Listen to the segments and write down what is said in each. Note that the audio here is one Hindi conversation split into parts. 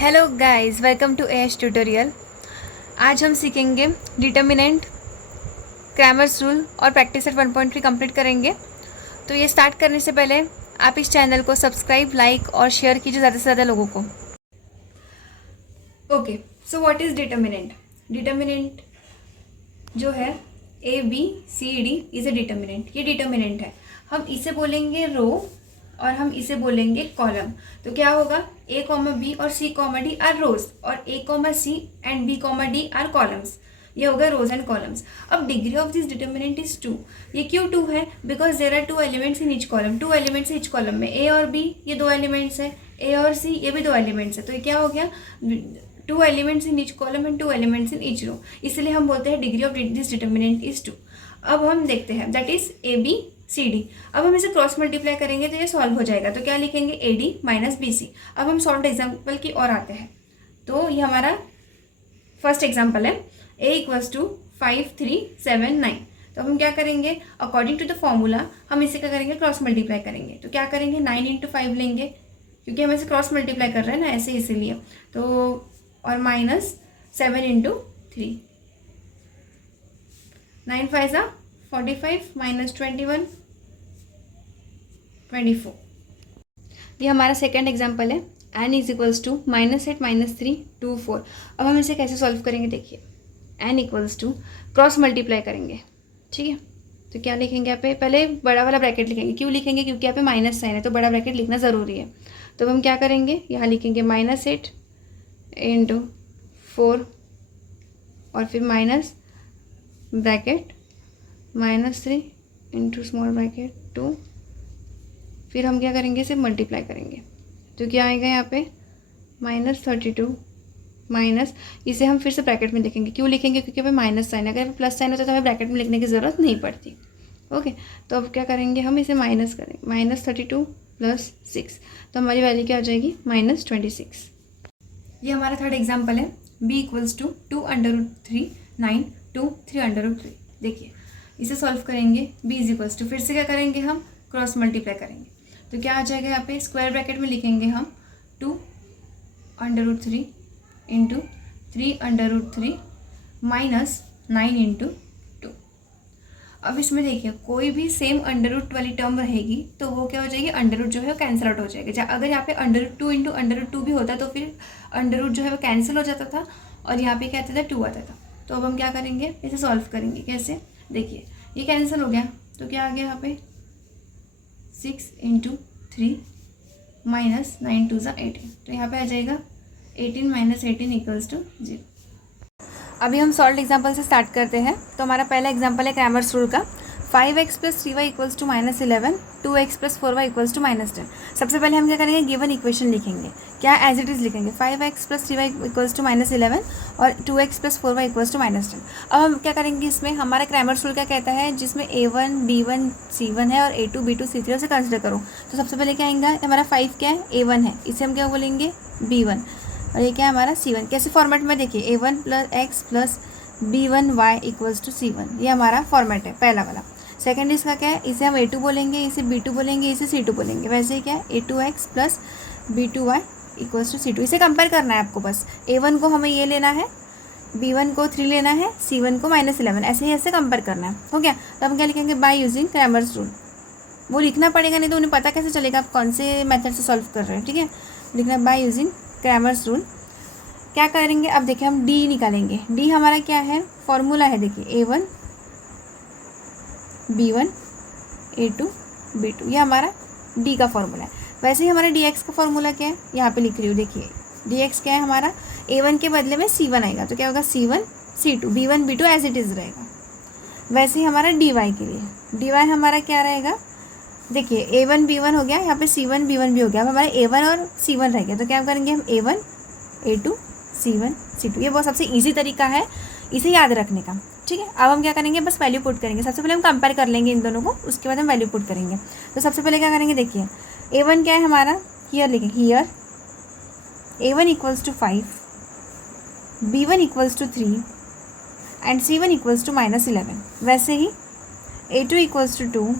Hello guys, welcome to Ash tutorial. आज हम सीखेंगे डिटर्मिनेंट, क्रैमर्स रूल और प्रैक्टिस सेट 1.3 कंप्लीट करेंगे। तो ये स्टार्ट करने से पहले आप इस चैनल को सब्सक्राइब, लाइक और शेयर कीजिए ज़्यादा से ज़्यादा लोगों को। Okay, so what is determinant? Determinant जो है ABCD इज ए डिटर्मिनेंट। ये डिटर्मिनेंट है। हम इसे बोलेंगे रो और हम इसे बोलेंगे कॉलम। तो क्या होगा? A, B और C, D आर रोज और A, C and B, D are columns. ये होगा रोज एंड कॉलम्स। अब degree of this determinant is 2। ये क्यों 2 है? Because there are 2 elements in each column. 2 elements each column में A और B ये 2 एलिमेंट्स है, A और C ये भी 2 एलिमेंट्स है। तो ये क्या हो गया? 2 elements in each column and 2 elements in each row. इसलिए हम बोलते हैं degree of this determinant is 2। अब हम देखते हैं दैट इज ABCD। अब हम इसे क्रॉस मल्टीप्लाई करेंगे तो ये सॉल्व हो जाएगा। तो क्या लिखेंगे? AD minus BC। अब हम सॉल्व एग्जाम्पल की ओर आते हैं। तो ये हमारा फर्स्ट एग्जाम्पल है A इक्वल्स टू 5, 3, 7, 9। तो हम क्या करेंगे? अकॉर्डिंग टू द फॉर्मूला हम इसे क्या करेंगे? क्रॉस मल्टीप्लाई करेंगे। तो क्या करेंगे? 9 इंटू 5 लेंगे, क्योंकि हम इसे क्रॉस मल्टीप्लाई कर रहे हैं ना, ऐसे इसीलिए। तो और माइनस 7 इंटू 3, 9 5 45 माइनस 21 24। ये हमारा सेकेंड एग्जाम्पल है। n is equals to -8 -3 2 4। अब हम इसे कैसे सॉल्व करेंगे? देखिए, n equals to cross multiply करेंगे, ठीक है। तो क्या लिखेंगे यहाँ पे? पहले बड़ा वाला ब्रैकेट लिखेंगे। क्यों लिखेंगे? क्योंकि यहाँ पे माइनस साइन है तो बड़ा ब्रैकेट लिखना ज़रूरी है। तो हम क्या करेंगे? यहाँ लिखेंगे -8 इंटू 4 और फिर minus bracket -3 into small bracket 2। फिर हम क्या करेंगे? इसे मल्टीप्लाई करेंगे। तो क्या आएगा यहाँ पे? -32 माइनस, इसे हम फिर से ब्रैकेट में लिखेंगे। क्यों लिखेंगे? क्योंकि हमें माइनस साइन, अगर प्लस साइन होता तो हमें ब्रैकेट में लिखने की ज़रूरत नहीं पड़ती। ओके, तो अब क्या करेंगे? हम इसे माइनस करेंगे। -32 प्लस 6, तो हमारी वैल्यू क्या आ जाएगी? -26। ये हमारा थर्ड एग्जाम्पल है। B equals to 2√3 9 2 3√3। देखिए, इसे सॉल्व करेंगे। B इज इक्वल्स टू, फिर से क्या करेंगे? हम क्रॉस मल्टीप्लाई करेंगे। तो क्या आ जाएगा? यहाँ पे स्क्वायर ब्रैकेट में लिखेंगे हम 2√3 इंटू 3√3 माइनस 9 इंटू 2। अब इसमें देखिए, कोई भी सेम अंडर रूट वाली टर्म रहेगी तो वो क्या हो जाएगी? अंडर रूट जो है वो कैंसिल आउट हो जाएगा। अगर यहाँ पे √2 इंटू √2 भी होता तो फिर अंडर रूट जो है वो कैंसिल हो जाता था और यहाँ पे क्या आता था? 2 आता था। तो अब हम क्या करेंगे? इसे सॉल्व करेंगे। कैसे? देखिए, ये कैंसिल हो गया तो क्या आ गया यहाँ पे? 6 इंटू 3 माइनस 9 2 ज़ा 18। तो यहाँ पे आ जाएगा 18 माइनस 18 इक्वल्स टू 0। अभी हम सॉल्व एग्जाम्पल से स्टार्ट करते हैं। तो हमारा पहला एग्जाम्पल है क्रैमर्स रूल का। 5x plus 3y equals to -11, 2x plus 4y equals to -10। सबसे पहले हम क्या करेंगे? गिवन इक्वेशन लिखेंगे। क्या? एज इट इज़ लिखेंगे। 5x plus 3y equals to -11 और 2x plus 4y equals to -10। अब हम क्या करेंगे? इसमें हमारा क्रैमर्स रूल क्या कहता है? जिसमें A1 B1 C1 है और A2 B2 C3 से कंसिडर करो। तो सबसे पहले क्या आएगा? हमारा 5 क्या है? A1 है, इसे हम क्या बोलेंगे? B1। और ये क्या है? हमारा C1। कैसे फॉर्मेट में? देखिए, A1 plus x plus B1y equals to C1, ये हमारा फॉर्मेट है पहला वाला। सेकंड इसका क्या है? इसे हम A2 बोलेंगे, इसे B2 बोलेंगे, इसे C2 बोलेंगे। वैसे ही क्या है? A2x plus B2y equals to C2। इसे कंपेयर करना है आपको बस। A1 को हमें ये लेना है, B1 को 3 लेना है, C1 को -11, ऐसे ही ऐसे कंपेयर करना है। हो गया? तो हम क्या लिखेंगे? By using Cramer's rule. वो लिखना पड़ेगा, नहीं तो उन्हें पता कैसे चलेगा आप कौन से मेथड से सॉल्व कर रहे हैं। ठीक है, लिखना है बाय यूजिंग क्रैमर्स रूल। क्या करेंगे? अब देखिए, हम D निकालेंगे। D हमारा क्या है? फॉर्मूला है। देखिए, A1 B1 A2 B2, ये हमारा D का फॉर्मूला है। वैसे ही हमारा dx का फॉर्मूला क्या है? यहाँ पे लिख रही हूँ। देखिए, dx क्या है? हमारा A1 के बदले में C1 आएगा, तो क्या होगा? C1 C2 B1 B2 as it is रहेगा। वैसे ही हमारा dy के लिए, dy हमारा क्या रहेगा? देखिए, A1 B1 हो गया, यहाँ पे C1 B1 भी हो गया। अब हमारा A1 और C1 रह गया, तो क्या करेंगे हम? A1 A2 C1 C2। ये बहुत सबसे ईजी तरीका है इसे याद रखने का। ठीक है, अब हम क्या करेंगे? बस वैल्यू पुट करेंगे। सबसे पहले हम कंपेयर कर लेंगे इन दोनों को, उसके बाद हम वैल्यू पुट करेंगे। तो सबसे पहले क्या करेंगे? देखिए, A1 क्या है हमारा? हियर लिखेंगे, here A1 equals to 5, B1 equals to 3 and C1 equals to -11। वैसे ही A2 equals to 2,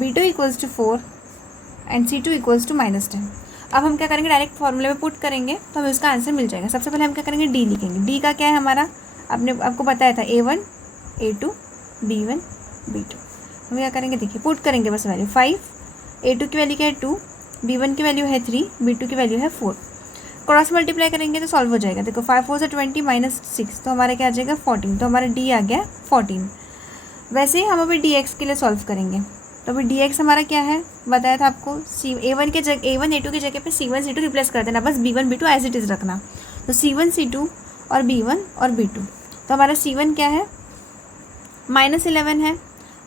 B2 equals to 4 and C2 equals to -10। अब हम क्या करेंगे, डायरेक्ट फॉर्मूले में पुट करेंगे तो हमें उसका आंसर मिल जाएगा। सबसे पहले हम क्या करेंगे, डी लिखेंगे। डी का क्या है हमारा, आपको बताया था A1 A2 B1 B2। हम क्या करेंगे, देखिए पुट करेंगे बस वैल्यू 5, A2 की वैल्यू क्या है 2, B1 की वैल्यू है 3, B2 की वैल्यू है 4। क्रॉस मल्टीप्लाई करेंगे तो सॉल्व हो जाएगा। देखो 5 4 से 20 -6 तो हमारा क्या आ जाएगा 14, तो हमारा डी आ गया 14। वैसे ही हम अभी डी एक्स के लिए सॉल्व करेंगे। तो अभी डी एक्स हमारा क्या है, बताया था आपको, A1 के जगह A1 A2 की जगह पे C1 C2 रिप्लेस कर देना, बस B1 B2 as it is रखना। तो C1 C2 और B1 और B2, तो हमारा C1 क्या है -11 है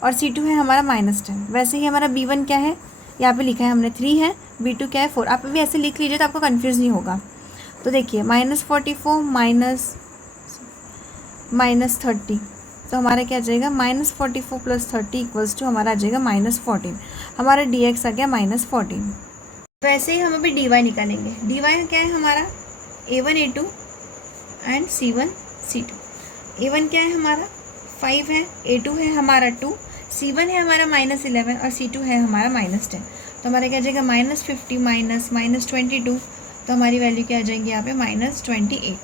और C2 है हमारा -10। वैसे ही हमारा B1 क्या है, यहाँ पे लिखा है हमने 3 है, B2 क्या है 4। आप भी ऐसे लिख लीजिए तो आपको कन्फ्यूज़ नहीं होगा। तो देखिए -44 -30, तो हमारा क्या आ जाएगा -44 + 30 इक्वल्स टू हमारा आ जाएगा -14। हमारा डी एक्स आ गया -14। वैसे ही हम अभी डी वाई निकालेंगे। डी वाई क्या है हमारा, A1 A2 and C1 C2। A1 क्या है हमारा 5 है, A2 है हमारा 2, C1 है हमारा -11 और C2 है हमारा -10। तो हमारा क्या आ जाएगा -50 -22, तो हमारी वैल्यू क्या आ जाएंगी यहाँ पे -28।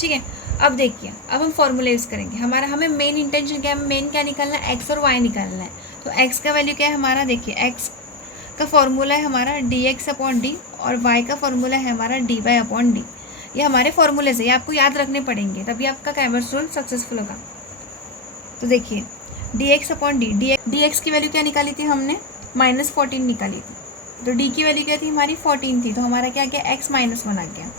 ठीक है। अब देखिए, अब हम फॉर्मूला यूज़ करेंगे। हमें मेन इंटेंशन क्या है, मेन क्या निकालना है, एक्स और वाई निकालना है। तो एक्स का वैल्यू क्या है हमारा, देखिए एक्स का फॉर्मूला है हमारा dx/d और y का फॉर्मूला है हमारा dy/d। ये हमारे फॉर्मूले से, ये आपको याद रखने पड़ेंगे, तभी आपका कैमर्स रूल सक्सेसफुल होगा। तो देखिए dx/d, dx की वैल्यू क्या निकाली थी हमने, -14 निकाली थी। तो d की वैल्यू क्या थी हमारी 14 थी, तो हमारा क्या गया x -1 आ गया।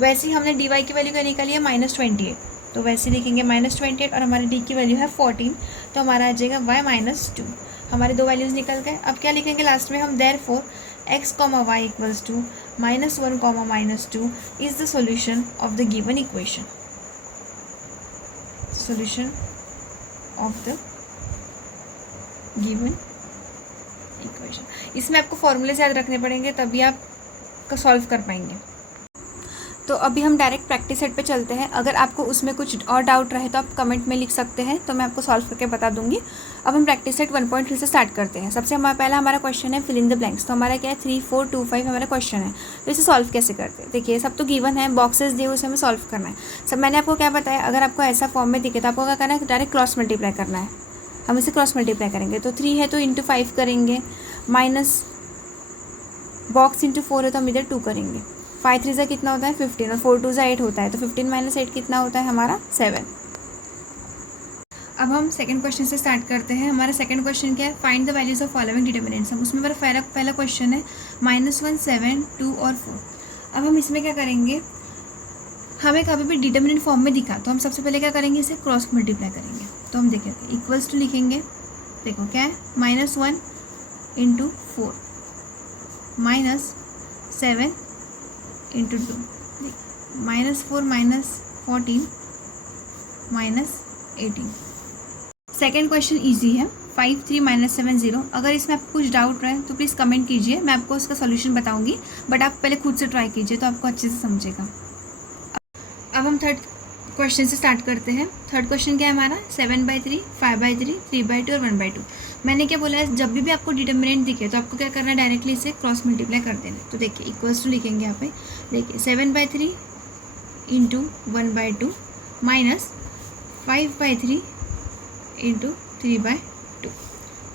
वैसे ही हमने dy की वैल्यू क्या निकाली है -28, तो वैसे लिखेंगे -28 और हमारी d की वैल्यू है 14, तो हमारा आ जाएगा y -2। हमारे दो वैल्यूज़ निकल गए। अब क्या लिखेंगे लास्ट में हम, therefore x, y equals to -1, -2 is the solution of the given equation. Solution of the given equation. इसमें आपको फॉर्मूले से याद रखने पड़ेंगे, तभी आप सॉल्व कर पाएंगे। तो अभी हम डायरेक्ट प्रैक्टिस सेट पे चलते हैं। अगर आपको उसमें कुछ और डाउट रहे तो आप कमेंट में लिख सकते हैं, तो मैं आपको सॉल्व करके बता दूंगी। अब हम प्रैक्टिस सेट 1.3 से स्टार्ट करते हैं। सबसे पहला हमारा क्वेश्चन है फिल इन द ब्लैंक्स। तो हमारा क्या है 3 4 2 5 हमारा क्वेश्चन है। तो इसे सॉल्व कैसे करते हैं, देखिए सब तो गिवन है, बॉक्सेस दिए उसे हमें सॉल्व करना है। सब मैंने आपको क्या बताया, अगर आपको ऐसा फॉर्म में दिखे तो आपको क्या करना है, डायरेक्ट क्रॉस मल्टीप्लाई करना है। हम इसे क्रॉस मल्टीप्लाई करेंगे। तो 3 है तो इंटू 5 करेंगे, माइनस बॉक्स इंटू 4 है तो हम इधर 2 करेंगे। 5 3 कितना होता है 15 और 4 2 8 होता है, तो 15 - 8 कितना होता है हमारा 7। अब हम सेकंड क्वेश्चन से स्टार्ट करते हैं। हमारा सेकंड क्वेश्चन क्या है, find the values of following determinants. हम उसमें पहला क्वेश्चन है -1 7 2 और 4। अब हम इसमें क्या करेंगे, हमें कभी भी डिटर्मिनेंट फॉर्म में दिखा तो हम सबसे पहले क्या करेंगे, इसे क्रॉस मल्टीप्लाई करेंगे। तो हम देखें इक्वल्स टू लिखेंगे, देखो क्या है -1 × 4 -7 × 2, -4 -14 -18। सेकेंड क्वेश्चन ईजी है 5 3 -7 0। अगर इसमें आपको कुछ डाउट रहे तो प्लीज़ कमेंट कीजिए, मैं आपको उसका सॉल्यूशन बताऊंगी, बट आप पहले खुद से ट्राई कीजिए तो आपको अच्छे से समझेगा। अब हम थर्ड क्वेश्चन से स्टार्ट करते हैं। थर्ड क्वेश्चन क्या है हमारा, 7/3 5/3 3/2 और 1/2। मैंने क्या बोला है, जब भी आपको डिटर्मिनेंट दिखे तो आपको क्या करना है, डायरेक्टली इसे क्रॉस मल्टीप्लाई कर देना है। तो देखिए इक्वल्स टू लिखेंगे यहाँ पे, देखिए 7/3 × 1/2 -5/3 × 3/2।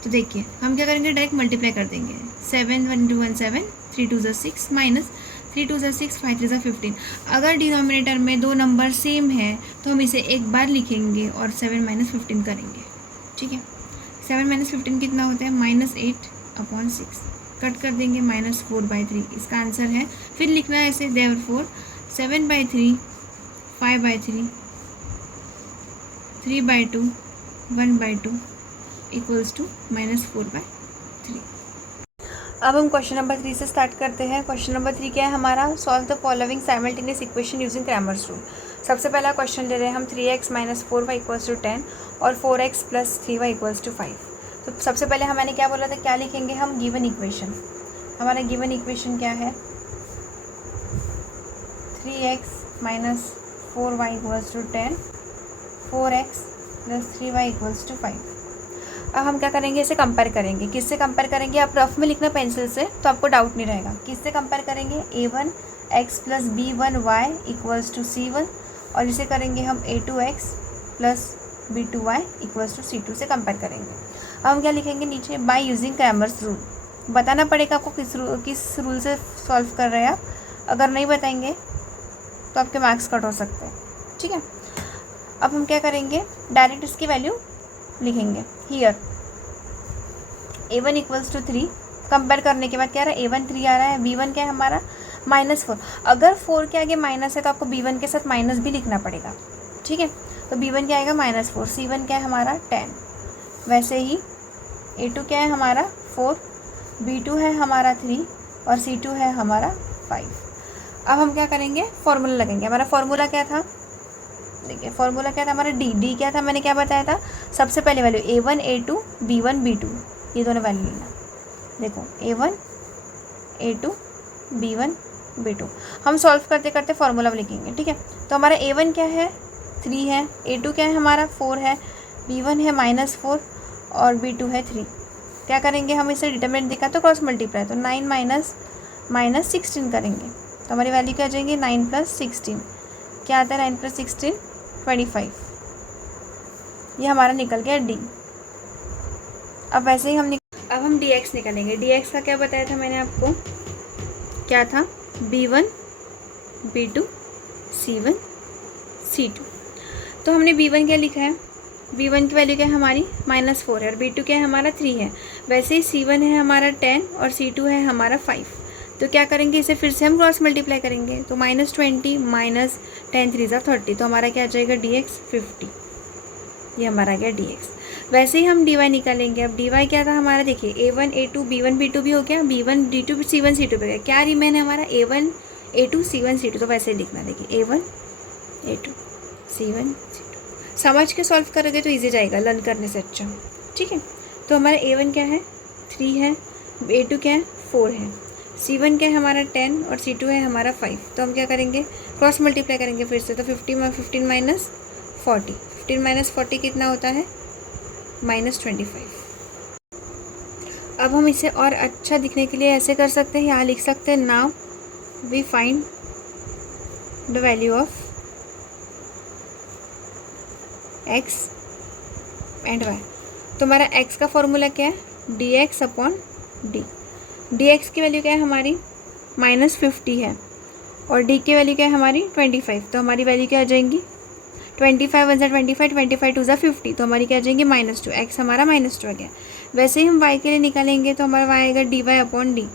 तो देखिए हम क्या करेंगे, डायरेक्ट मल्टीप्लाई कर देंगे। 7 1 2 1 7 3 2 6 -3 2 6 5 3 15। अगर डिनोमिनेटर में दो नंबर सेम है तो हम इसे एक बार लिखेंगे और 7 - 15 करेंगे। ठीक है, 7 - 15 कितना होता है -8/6। कट कर देंगे -4/3, इसका आंसर है। फिर लिखना है ऐसे, देयरफॉर 7/3 5/3 3/2 1/2 इक्वल्स टू -4/3। अब हम क्वेश्चन नंबर 3 से स्टार्ट करते हैं। क्वेश्चन नंबर 3 क्या है हमारा, solve the following simultaneous equation using Cramer's rule. सबसे पहला क्वेश्चन ले रहे हैं हम 3x - 4y = 10 और 4x + 3y = 5। तो सबसे पहले मैंने क्या बोला था, क्या लिखेंगे हम, गिवन इक्वेशन। हमारा गिवन इक्वेशन क्या है, 3x - 4y = 10 4x + 3y = 5। अब हम क्या करेंगे, इसे कंपेयर करेंगे। किससे कंपेयर करेंगे, आप रफ में लिखना पेंसिल से तो आपको डाउट नहीं रहेगा। किससे कंपेयर करेंगे, a1x plus b1y equals to c1, और इसे करेंगे हम a2x plus b2y equals to c2 से कंपेयर करेंगे। अब हम क्या लिखेंगे नीचे, बाय यूजिंग क्रैमर्स रूल। बताना पड़ेगा आपको किस रूल से सॉल्व कर रहे हैं आप। अगर नहीं बताएंगे तो आपके मार्क्स कट हो सकते हैं, ठीक है। अब हम क्या करेंगे, डायरेक्ट इसकी वैल्यू लिखेंगे। Here a1 equals to 3, compare करने के बाद क्या आ रहा है, a1 3 आ रहा है, b1 क्या है हमारा -4। अगर 4 के आगे माइनस है तो आपको b1 के साथ माइनस भी लिखना पड़ेगा, ठीक है। तो b1 क्या आएगा -4, c1 क्या है हमारा 10, वैसे ही a2 क्या है हमारा 4, b2 है हमारा 3 और c2 है हमारा 5। अब हम क्या करेंगे, फॉर्मूला लगेंगे। हमारा फॉर्मूला क्या था, देखिए फॉर्मूला क्या था हमारा, डी क्या था, मैंने क्या बताया था, सबसे पहले value a1 a2 b1 b2, ये दोनों वैल्यू लेना। देखो a1 a2 b1 b2, हम सॉल्व करते करते फॉर्मूला लिखेंगे, ठीक है। तो हमारा a1 क्या है 3 है, a2 क्या है हमारा 4 है, b1 है -4 और b2 है 3। क्या करेंगे हम, इसे डिटरमिनेंट देखा तो क्रॉस मल्टीप्लाई, तो 9 माइनस 16 करेंगे तो हमारी वैल्यू क्या आ जाएगी, 9 + 16 क्या आता है, 9 + 16 25। ये हमारा निकल गया डी। अब वैसे ही अब हम dx निकालेंगे। dx का क्या बताया था मैंने आपको, क्या था, b1 b2 c1 c2। तो हमने b1 क्या लिखा है, b1 की वैल्यू क्या है हमारी -4 है और b2 क्या है हमारा 3 है। वैसे ही c1 है हमारा 10 और c2 है हमारा 5। तो क्या करेंगे, इसे फिर से हम क्रॉस मल्टीप्लाई करेंगे, तो -20 - 10 3 = 30, तो हमारा क्या आ जाएगा dx 50। ये हमारा आ गया dx। वैसे ही हम dy निकालेंगे। अब dy क्या था हमारा, देखिए a1 a2 b1 b2 भी हो गया, b1 d2 c1 c2 पे गया, क्या रिमेन है हमारा a1 a2 c1 c2, तो वैसे ही लिखना। देखिए a1 a2 c1 c2, समझ के सॉल्व करोगे तो ईजी जाएगा लर्न करने से अच्छा, ठीक है। तो हमारा a1 क्या है 3 है, a2 क्या है 4 है, c1 क्या है हमारा 10 और c2 है हमारा 5। तो हम क्या करेंगे, क्रॉस मल्टीप्लाई करेंगे फिर से, तो 15 - 40, 15 - 40 कितना होता है -25। अब हम इसे और अच्छा दिखने के लिए ऐसे कर सकते हैं, यहाँ लिख सकते हैं, now we find the value of x and y। तो हमारा x का फॉर्मूला क्या है, dx/d। dx की वैल्यू क्या है हमारी -50 है और d की वैल्यू क्या है हमारी 25। तो हमारी वैल्यू क्या आ जाएंगी, 25 1 × 25 25 2 = 50, तो हमारी क्या आ जाएंगी -2, x हमारा -2 आ गया। वैसे ही हम y के लिए निकालेंगे तो हमारा y आएगा dy/d।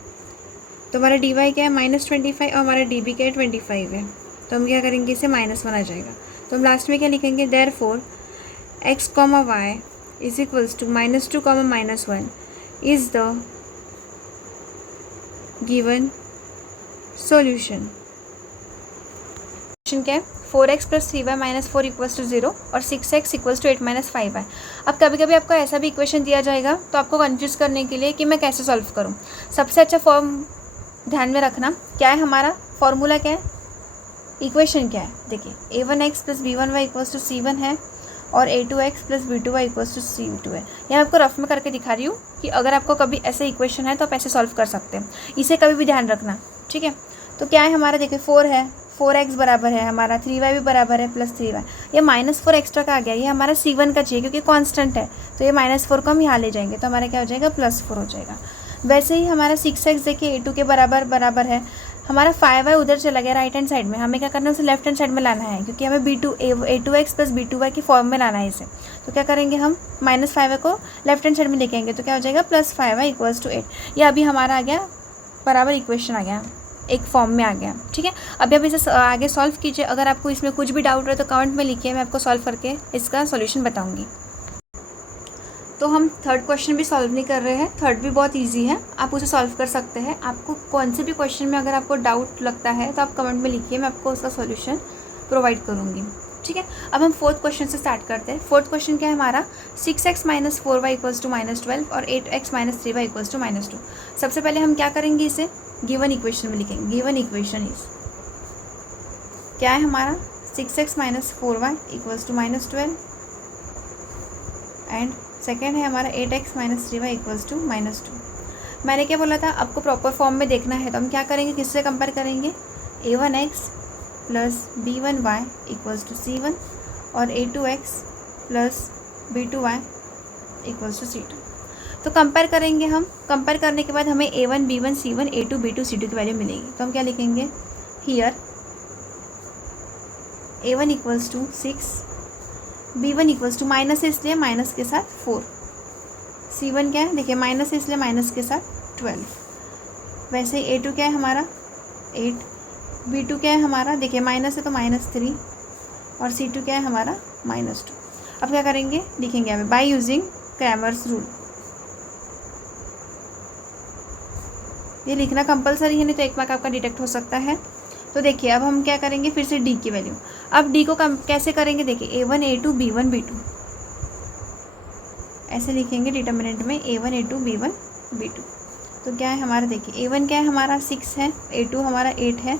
तो हमारा dy क्या है -25 और हमारा db क्या है 25 है, तो हम क्या करेंगे, इसे -1 आ जाएगा। तो हम लास्ट में क्या लिखेंगे, therefore x, y is equals to -2, -1 is the given solution. क्या है, 4x + 3y - 4 = 0 और 6x = 8 - 5y। अब कभी कभी आपको ऐसा भी इक्वेशन दिया जाएगा तो आपको कंफ्यूज करने के लिए कि मैं कैसे सॉल्व करूं, सबसे अच्छा फॉर्म ध्यान में रखना, क्या है हमारा फॉर्मूला, क्या है इक्वेशन क्या है। देखिए a1x + b1y = c1 है और a2x + b2y = c2 है। यह आपको रफ में करके दिखा रही हूँ कि अगर आपको कभी ऐसे इक्वेशन है तो आप ऐसे सॉल्व कर सकते हैं, इसे कभी भी ध्यान रखना, ठीक है। तो क्या है हमारा, देखिए 4 है, 4x बराबर है हमारा 3y भी बराबर है +3y, ये -4 एक्स्ट्रा का आ गया, ये हमारा c1 का चाहिए क्योंकि कांस्टेंट है, तो ये -4 को हम यहाँ ले जाएंगे तो हमारा क्या हो जाएगा +4 हो जाएगा। वैसे ही हमारा 6x देखिए a2 के बराबर है, हमारा 5y उधर चला गया राइट हैंड साइड में, हमें क्या करना है उसे लेफ्ट हैंड साइड में लाना है क्योंकि हमें a2x + b2y की फॉर्म में लाना है इसे। तो क्या करेंगे हम, -5y को लेफ्ट हैंड साइड में लेके आएंगे तो क्या हो जाएगा +5y = 8। ये अभी हमारा आ गया बराबर इक्वेशन आ गया, एक फॉर्म में आ गया, ठीक है। अभी आप इसे आगे सॉल्व कीजिए। अगर आपको इसमें कुछ भी डाउट रहे तो कमेंट में लिखिए, मैं आपको सॉल्व करके इसका सॉल्यूशन बताऊंगी। तो हम थर्ड क्वेश्चन भी सॉल्व नहीं कर रहे हैं, थर्ड भी बहुत इजी है, आप उसे सॉल्व कर सकते हैं। आपको कौन से भी क्वेश्चन में अगर आपको डाउट लगता है तो आप कमेंट में लिखिए, मैं आपको उसका सॉल्यूशन प्रोवाइड करूँगी, ठीक है। अब हम फोर्थ क्वेश्चन से स्टार्ट करते हैं। फोर्थ क्वेश्चन क्या है हमारा, 6x - 4y = -12 और 8x - 3y = -2। सबसे पहले हम क्या करेंगे, इसे गिवन इक्वेशन में लिखेंगे। गिवन इक्वेशन इज क्या है हमारा, 6x - 4y = -12 एंड सेकेंड है हमारा 8x minus 3y equals to -2। मैंने क्या बोला था, आपको प्रॉपर फॉर्म में देखना है, तो हम क्या करेंगे, किससे कंपेयर करेंगे, a1x plus b1y equals to c1 और a2x plus b2y equals to c2। तो कंपेयर करेंगे हम, कंपेयर करने के बाद हमें a1 b1 c1 a2 b2 c2 की वैल्यू मिलेगी। तो हम क्या लिखेंगे, here a1 equals to 6, b1 equals to minus है इसलिए माइनस के साथ 4, c1 क्या है, देखिए माइनस है इसलिए माइनस के साथ 12, वैसे ही a2 क्या है हमारा 8, b2 क्या है हमारा, देखिए माइनस है तो -3 और c2 क्या है हमारा -2। अब क्या करेंगे, लिखेंगे हमें बाय यूजिंग क्रैमर्स रूल। ये लिखना कंपलसरी है, नहीं तो 1 मार्क आपका डिडक्ट हो सकता है। तो देखिए अब हम क्या करेंगे, फिर से डी की वैल्यू, अब डी को कैसे करेंगे, देखिए a1 a2 b1 b2 ऐसे लिखेंगे डिटर्मिनेंट में a1 a2 b1 b2। तो क्या है हमारा, देखिए a1 क्या है हमारा 6 है, a2 हमारा 8 है,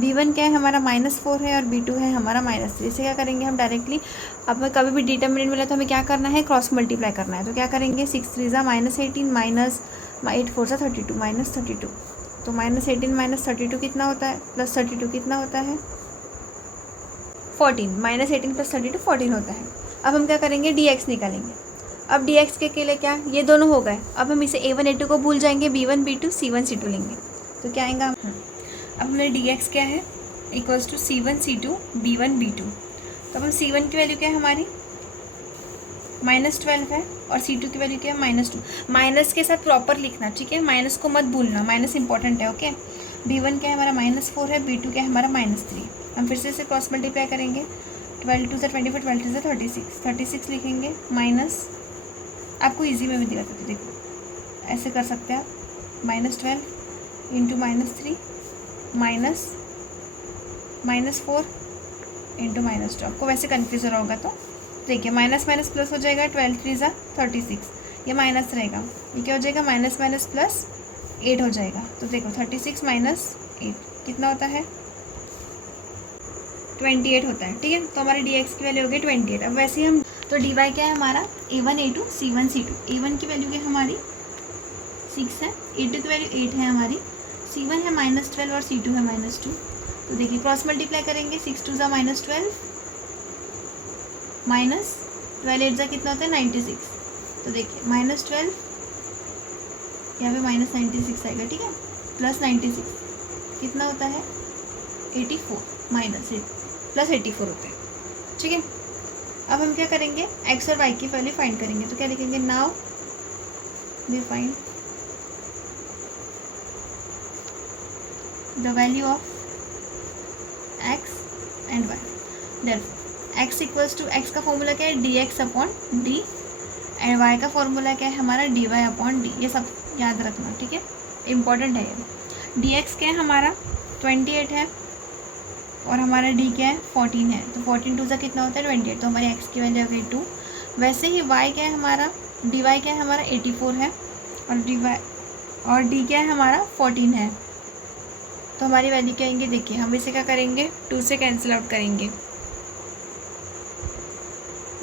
b1 क्या है हमारा -4 है और b2 है हमारा -3। इसे क्या करेंगे हम डायरेक्टली, अब कभी भी डिटर्मिनेंट मिला तो हमें क्या करना है, क्रॉस मल्टीप्लाई करना है। तो क्या करेंगे, 6 3 -18 माइनस 8 4 32 -32। तो -18 -32 कितना होता है, +32 कितना होता है 14, -18 + 32 14 होता है। अब हम क्या करेंगे, dx निकालेंगे। अब dx के लिए क्या, ये दोनों हो गए, अब हम इसे a1 a2 को भूल जाएंगे, b1 b2 c1 c2 लेंगे। तो क्या आएगा, अब हमारे dx क्या है, equals to c1 c2 b1 b2। तो अब हम c1 की वैल्यू क्या है हमारी -12 है और c2 की वैल्यू क्या है -2। माइनस के साथ प्रॉपर लिखना, ठीक है, माइनस को मत भूलना, माइनस इंपॉर्टेंट है, ओके। b1 क्या है हमारा -4 है, b2 क्या है हमारा -3। हम फिर से इसे क्रॉस मल्टीप्लाई करेंगे, 12 2 × 24 12 3 36 36 लिखेंगे माइनस, आपको इजी में भी दिया था, देखो ऐसे कर सकते हैं आप, -12 इंटू -3 माइनस -4 इंटू -2। आपको वैसे कन्फ्यूज हो रहा होगा, तो देखिए माइनस माइनस प्लस हो जाएगा, 12 3 × 36, ये माइनस रहेगा, ये क्या हो जाएगा, माइनस माइनस प्लस 8 हो जाएगा। तो देखो 36 - 8 कितना होता है 28 होता है, ठीक है। तो हमारे dx की वैल्यू हो गई 28। अब वैसे ही हम, तो dy क्या है हमारा a1 a2 c1 c2, a1 की वैल्यू क्या है हमारी 6 है, a2 की वैल्यू 8 है हमारी, c1 है -12 और c2 है -2। तो देखिए क्रॉस मल्टीप्लाई करेंगे, 6 2 × -12 माइनस 12 8 कितना होता है 96। तो देखिए -12 यहाँ पे -96 आएगा, ठीक है, +96 कितना होता है 84 -8 +84 होता है, ठीक है। अब हम क्या करेंगे, x और y की वैल्यू फाइंड करेंगे। तो क्या लिखेंगे, now we find the value of x and y। Therefore x equals to, x का फॉर्मूला क्या है dx/d एंड y का फॉर्मूला क्या है हमारा dy/d। ये सब याद रखना, ठीक है, इम्पॉर्टेंट है ये। dx क्या है हमारा 28 है और हमारा d क्या है 14 है, तो 14 2 कितना होता है 28, तो हमारी x की वैल्यू आ गई 2। वैसे ही y क्या है हमारा, dy क्या है हमारा 84 है और d क्या है हमारा 14 है, तो हमारी वैल्यू क्या आएंगे, देखिए हम इसे क्या करेंगे 2 से कैंसिल आउट करेंगे।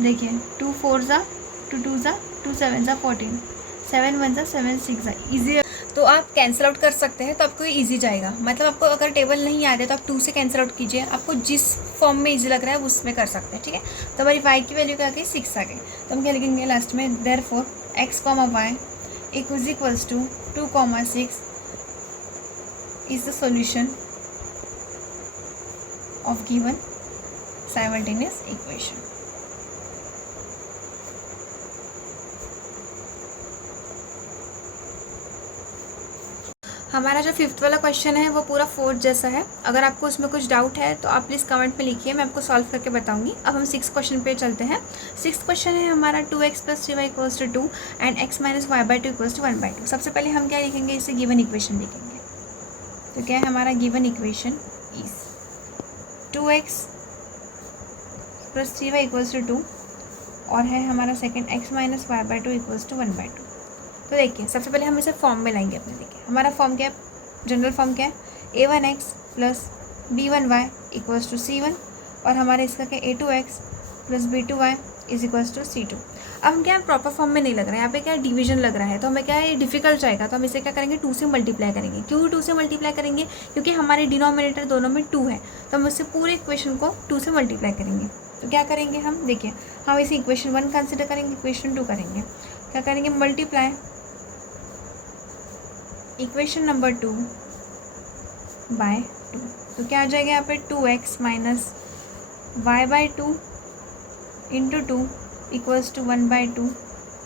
देखिए 2 4 2 2 2 7 14 7 1 7 6 ईजी। तो आप कैंसिल आउट कर सकते हैं, तो आपको ये ईजी जाएगा। मतलब आपको अगर टेबल नहीं याद है तो आप 2 से कैंसिल आउट कीजिए, आपको जिस फॉर्म में ईजी लग रहा है उसमें कर सकते हैं, ठीक है। तो हमारी y की वैल्यू क्या आ गई 6 आ गई। तो हम क्या लिखेंगे लास्ट में, therefore x, y equals to 2, 6 is the solution of given simultaneous equation. हमारा जो 5th वाला क्वेश्चन है वो पूरा 4th जैसा है। अगर आपको उसमें कुछ डाउट है तो आप प्लीज़ कमेंट में लिखिए, मैं आपको सॉल्व करके बताऊंगी। अब हम 6th क्वेश्चन पे चलते हैं। 6th क्वेश्चन है हमारा 2x + 3y = 2 and x - y/2 = 1/2। सबसे पहले हम क्या लिखेंगे, इसे गिवन इक्वेशन लिखेंगे। तो क्या है हमारा given equation is 2x + 3y = 2 और है हमारा सेकेंड x - y/2 = 1/2। तो देखिए सबसे पहले हम इसे फॉर्म में लाएंगे अपने। देखिए हमारा फॉर्म क्या है, जनरल फॉर्म क्या है, a1x + b1y = c1 और हमारे इसका क्या a2x + b2y = c2। अब हम क्या है, प्रॉपर फॉर्म में नहीं लग रहा है, यहाँ पे क्या है डिवीजन लग रहा है, तो हमें क्या है डिफिकल्ट जाएगा, तो हम इसे क्या करेंगे 2 से मल्टीप्लाई करेंगे। क्यों 2 से मल्टीप्लाई करेंगे? क्योंकि हमारे डिनोमिनेटर दोनों में 2 है, तो हम उससे पूरे इक्वेशन को 2 से मल्टीप्लाई करेंगे। तो क्या करेंगे हम, देखिए हम इसे इक्वेशन 1 कंसिडर करेंगे, इक्वेशन 2 करेंगे। क्या करेंगे, मल्टीप्लाई इक्वेशन नंबर 2 बाय 2, तो क्या आ जाएगा यहाँ पे 2x minus y by 2 into 2 equals to 1/2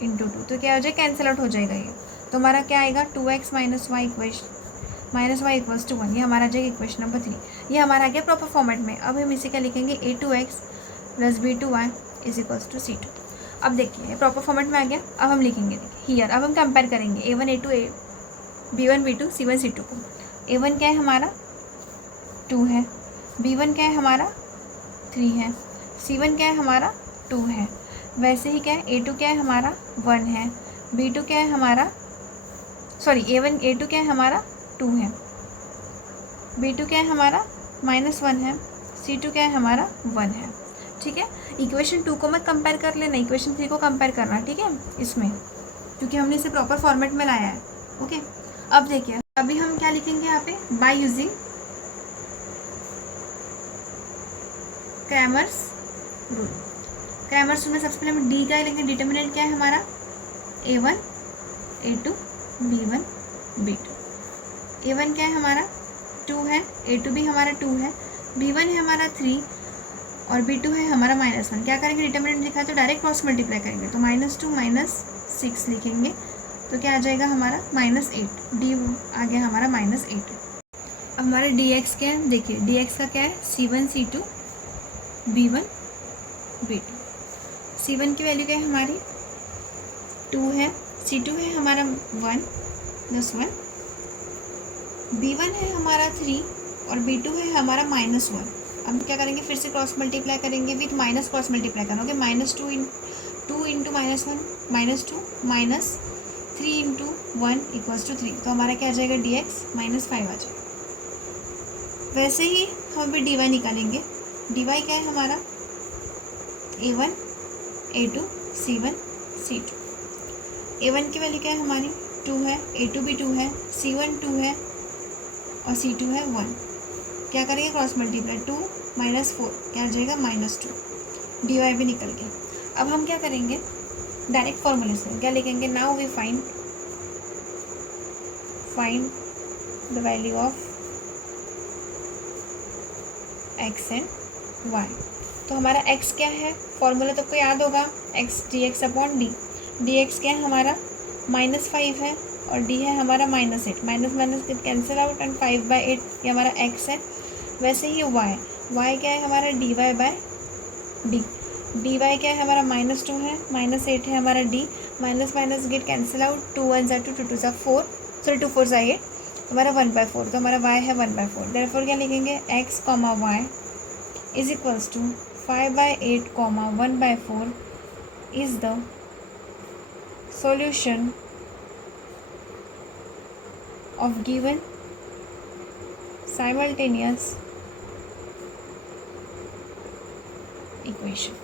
into 2, तो क्या हो जाएगा, कैंसिल आउट हो जाएगा ये। तो हमारा क्या आएगा 2x minus Y equals to 1, ये हमारा आ जाएगा इक्वेशन नंबर 3। ये हमारा आ गया प्रॉपर फॉर्मेट में। अब हम इसे क्या लिखेंगे, a2x plus b2y is equals to c2। अब देखिए प्रॉपर फॉर्मेट में आ गया। अब हम लिखेंगे, देखिए हियर अब हम कंपेयर करेंगे a1 a2 b1 b2 c1 c2 को। a1 क्या है हमारा 2 है, b1 क्या है हमारा 3 है, c1 क्या है हमारा 2 है। वैसे ही क्या है a2 क्या है हमारा 1 है, b2 क्या है हमारा a2 क्या है हमारा 2 है, b2 क्या है हमारा -1 है, c2 क्या है हमारा 1 है। ठीक है, इक्वेशन 2 को मत कंपेयर कर लेना, इक्वेशन 3 को कंपेयर करना, ठीक है इसमें, क्योंकि हमने इसे प्रॉपर फॉर्मेट में लाया है। ओके, अब देखिए अभी हम क्या लिखेंगे यहाँ पे, by using Cramer's rule. Cramer's rule में सबसे पहले हम डी का लेंगे, डिटर्मिनेंट क्या है हमारा a1 a2 b1 b2। a1 क्या है हमारा 2 है, a2 भी हमारा 2 है, b1 है हमारा 3 और b2 है हमारा -1। क्या करेंगे, डिटर्मिनेंट लिखा है तो डायरेक्ट क्रॉस मल्टीप्लाई करेंगे, तो -2 -6 लिखेंगे, तो क्या आ जाएगा हमारा -8, डी आ गया हमारा -8। अब हमारा dx क्या है, देखिए dx का क्या है c1 c2 b1 b2। c1 की वैल्यू क्या है हमारी 2 है, c2 है हमारा 1 + 1, b1 है हमारा 3 और b2 है हमारा -1। अब क्या करेंगे, फिर से क्रॉस मल्टीप्लाई करेंगे, विथ माइनस क्रॉस मल्टीप्लाई करोगे, -2 इंटू -1 -2 -3 इंटू 1 इक्वल्स टू 3, तो हमारा क्या आ जाएगा dx -5 आ जाएगा। वैसे ही हम भी dy निकालेंगे, dy क्या है हमारा a1 a2 c1 c2। a1 की वैल्यू क्या है हमारी 2 है, a2 भी 2 है, c1 2 है और c2 है 1। क्या करेंगे, क्रॉस मल्टीप्लाई 2 -4 क्या आ जाएगा -2, dy भी निकल गया। अब हम क्या करेंगे, डायरेक्ट फॉर्मूले से क्या लिखेंगे, now we find the value of x and y। तो हमारा x क्या है, फॉर्मूला तो आपको याद होगा, x dx upon D. dx क्या है हमारा -5 है और d है हमारा -8, माइनस कैंसिल आउट एंड 5/8 ये हमारा x है। वैसे ही y क्या है हमारा dy बाय डी। dy क्या है हमारा -2 है, -8 है हमारा d, minus get cancel out, 2 1 2 2 2 4, sorry 2 4 8, हमारा 1/4, तो हमारा y है 1/4। देयरफॉर क्या लिखेंगे, x, y is equals to 5/8, 1/4 is the solution of given simultaneous equation।